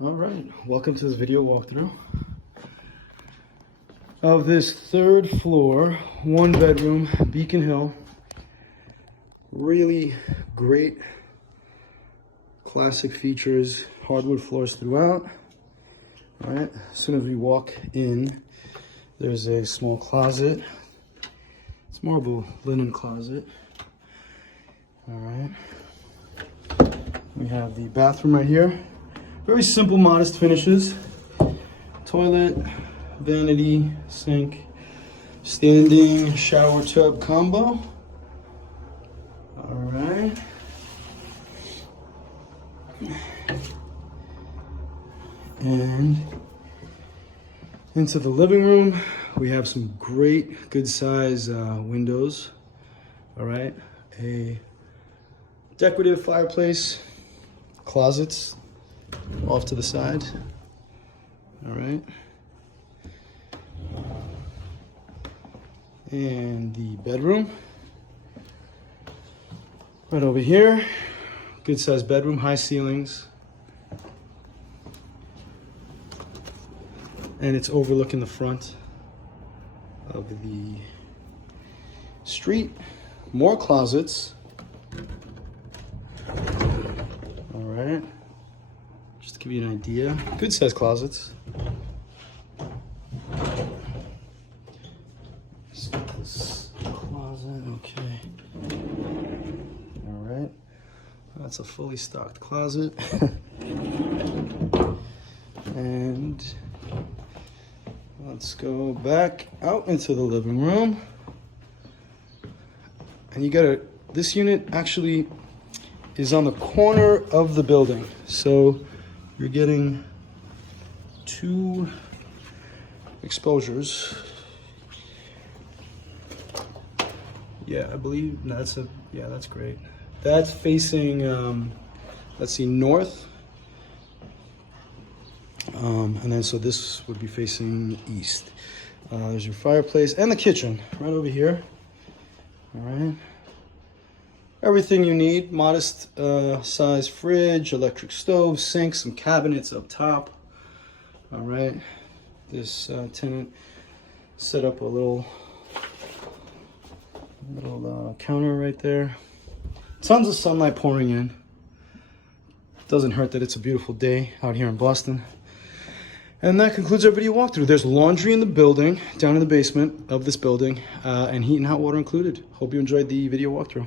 All right, welcome to this video walkthrough of this third floor, one bedroom, Beacon Hill. Really great classic features, hardwood floors throughout. All right, as soon as we walk in, there's a small closet. It's more of a linen closet. All right, we have the bathroom right here. Very simple, modest finishes. Toilet, vanity, sink, standing shower tub combo. All right. And into the living room, we have some great, good size windows. All right. A decorative fireplace, closets off to the side. All right. And the bedroom right over here. Good sized bedroom, high ceilings. And it's overlooking the front of the street. More closets. All right. Just to give you an idea, good sized closets. This closet, okay. All right, that's a fully stocked closet. And let's go back out into the living room. And you got this unit actually is on the corner of the building. So you're getting two exposures. Yeah, I believe that's great. That's facing, let's see, north. And then so this would be facing east. There's your fireplace and the kitchen right over here. All right. Everything you need, modest size fridge, electric stove, sink, some cabinets up top. All right, this tenant set up a little counter right there. Tons of sunlight pouring in. Doesn't hurt that it's a beautiful day out here in Boston. And that concludes our video walkthrough. There's laundry in the building, down in the basement of this building, and heat and hot water included. Hope you enjoyed the video walkthrough.